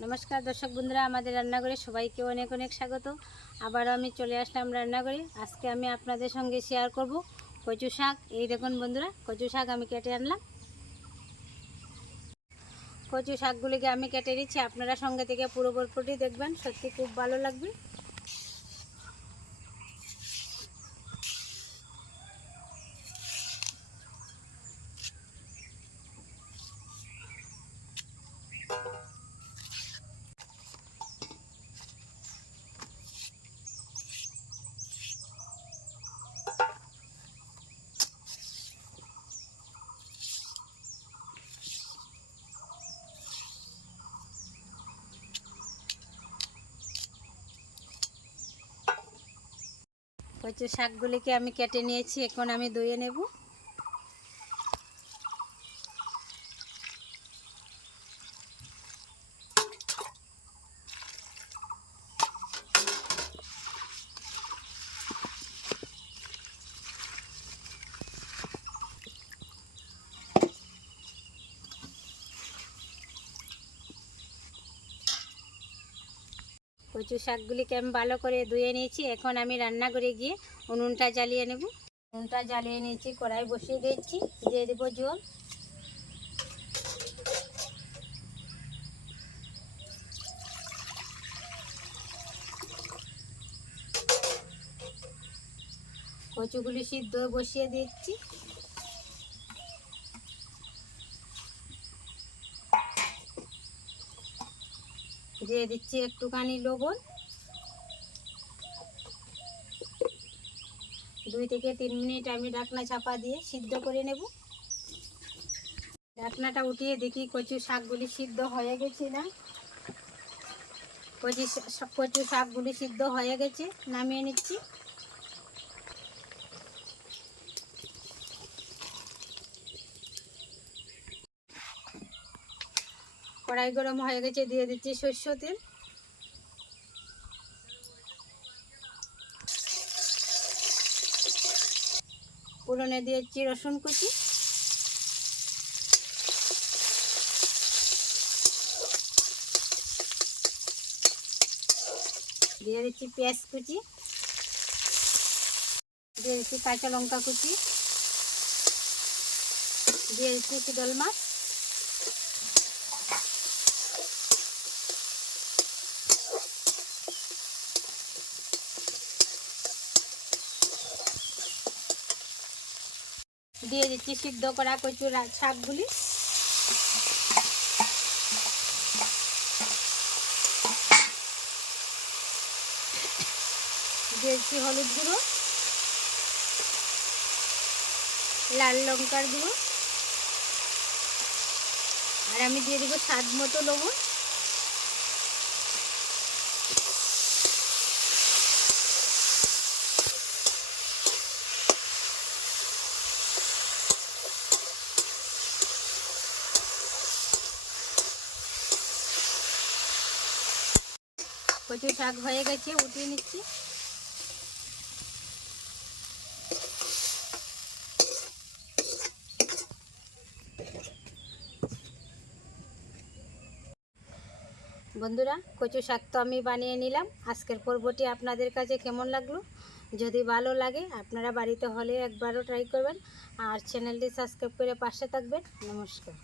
नमस्कार दर्शक बंधुरा आमादेर रान्नाघरे सबाइके अनेक अनेक स्वागत। आबारो आमी चले आसलाम रान्नाघरे। आजके आमी आपनादेर संगे शेयार करब कचु शाक। এই দেখুন বন্ধুরা, কচু শাক আমি কেটে আনলাম। কচু শাকগুলিকে আমি কেটে নিচ্ছি, আপনারা সঙ্গে থেকে পুরো গল্পটি দেখবেন, সত্যি খুব ভালো লাগবে। কচু শাকগুলিকে আমি কেটে নিয়েছি, এখন আমি ধুয়ে নেব। কচু শাকগুলিকে আমি ভালো করে ধুয়ে নিয়েছি, এখন আমি রান্নাঘরে গিয়ে উনুনটা জ্বালিয়ে নেব। উনুনটা জ্বালিয়ে নিয়েছি, কড়াই বসিয়ে দিয়েছি, দিয়ে দেব জল। কচুগুলি সিদ্ধ বসিয়ে দিচ্ছি। দিয়ে দিচ্ছি একটুখানি লবণ। 2 থেকে 3 মিনিট আমি ঢাকনা চাপা দিয়ে সিদ্ধ করে নেব। ঢাকনাটা উঠিয়ে দেখি কচু শাকগুলি সিদ্ধ হয়ে গেছে না। কচু শাকগুলি সিদ্ধ হয়ে গেছে, নামিয়ে নিচ্ছি। কড়াই গরম হয়ে গেছে, দিয়ে দিচ্ছি সরষের তেল। ফোড়নে দিয়েছি রসুন কুচি, দিয়ে দিচ্ছি পেঁয়াজ কুচি, দিয়ে দিচ্ছি কাঁচা লঙ্কা কুচি, দিয়ে দিচ্ছি চিতল মাছ, দিয়ে দিচ্ছি সিদ্ধ করা কচুর শাকগুলি, দিয়েছি হলুদ গুঁড়ো, লাল লঙ্কার গুঁড়ো, আর আমি দিয়ে দেবো স্বাদ মতো লবণ। কচু শাক হয়ে গেছে, উঠিয়ে নিচ্ছি। বন্ধুরা, কচু শাক তো আমি বানিয়ে নিলাম। আজকের পর্বটি আপনাদের কাছে কেমন লাগলো? যদি ভালো লাগে আপনারা বাড়িতে হলে একবারও ট্রাই করবেন, আর চ্যানেলটি সাবস্ক্রাইব করে পাশে থাকবেন। নমস্কার।